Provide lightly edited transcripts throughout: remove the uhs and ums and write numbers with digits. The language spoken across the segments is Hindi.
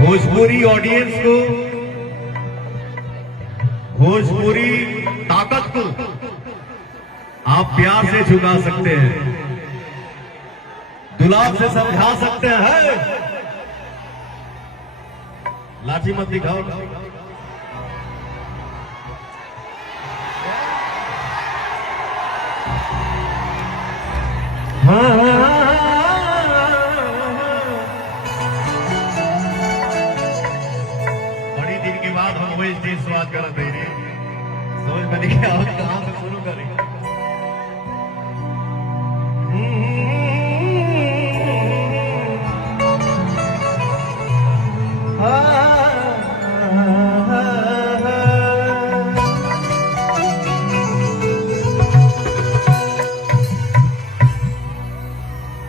भोजपुरी ऑडियंस को, भोजपुरी ताकत को आप प्यार से झुका सकते हैं, गुलाब से समझा सकते हैं। लाठी मत दिखाओ। बड़ी दिन के बाद हम वही चीज स्वाद कर दे रहे, समझ में नहीं आया कहां से शुरू करें।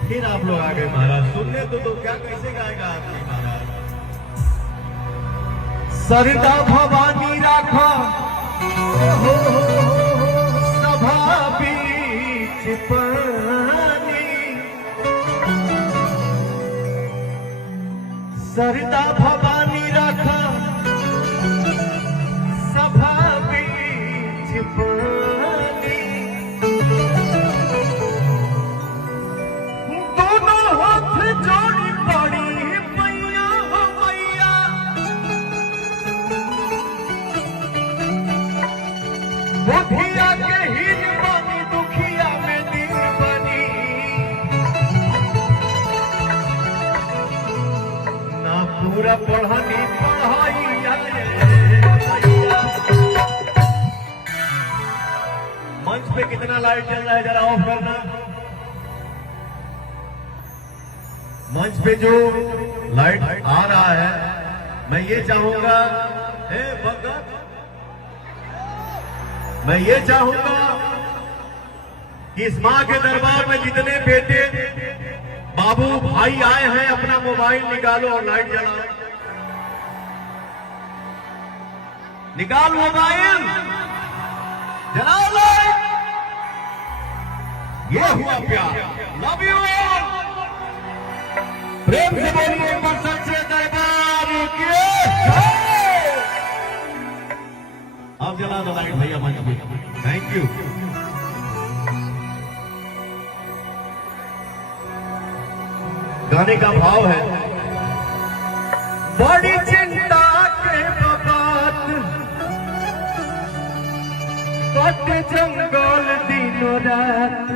फिर आप लोग आ गए महाराज, सुनने तो क्या कैसे गाएगा आपकी महाराज। सरदा भवानी राखा सभा बीच पानी, सरदा भवानी राखा सभा बीच पानी, दोनों हाथ जोड़ी पड़ी मैया हो मैया, बुधिया के हीन बनी दुखिया में दिन बनी, ना पूरा पढ़नी पढ़ाई मंच पे कितना लाइट चल रहा है जरा ऑफ करना। मंच पे जो लाइट आ रहा है, मैं ये चाहूंगा, हे भगत, मैं ये चाहूंगा कि इस मां के दरबार में जितने बेटे बाबू भाई आए हैं, अपना मोबाइल निकालो और लाइट जलाओ। निकाल मोबाइल, जलाओ लाइट। ये हुआ प्यार। Love you all. प्रेम से बोलिए पर सच्चे दरबार की जय। आप जला दो लाइट भैया मंच पे। Thank you. गाने का भाव है, बड़ी चिंता के बात कट जंगल दिनों रात,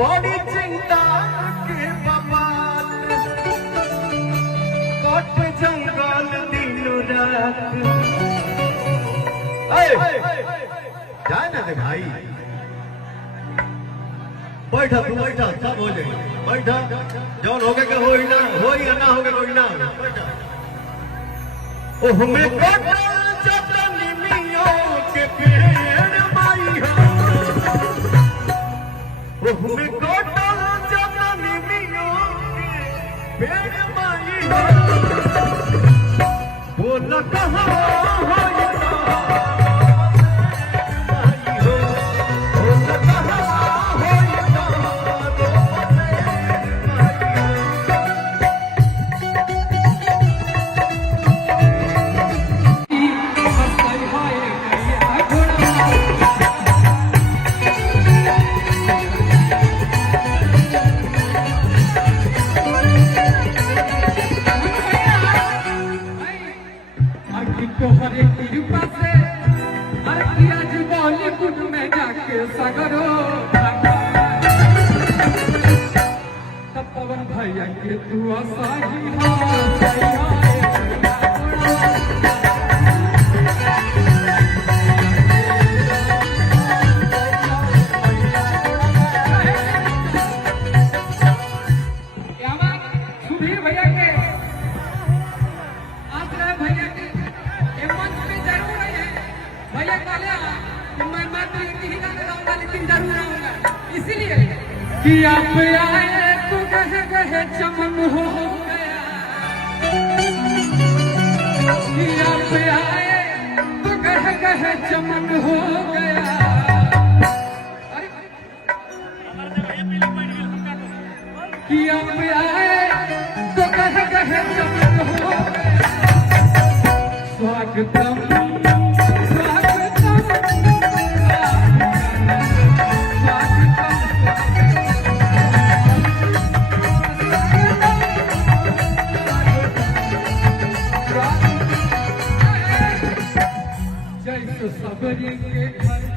बड़ी चिंता के बात कट जंगल दिनों रात। जाए ना रे भाई, बैठा तू बैठा, सब हो जाएगा, बैठा। जौन हो गए हो ही ना, हो ही ना हो गए कोई ना हो, बैठा। ओ हमें के पेड़ माई हो, ओ हमें कोटल जननी मियो के पेड़ माई हो, बोल कहाँ हो सागरो तब पवन भैया के तू आसाही सुधीर भैया के आश्रय भैया के मंच पे जरूर है। भैया काले मैं मात्र एक ही गाना गाऊंगा, लेकिन जरूर आऊंगा, इसीलिए कि आप आए तो कहे कहे चमन हो गया, कि आप आए तो कहे कहे चमन हो गया। अरे कि आप आए तो कहे नौकरी के घर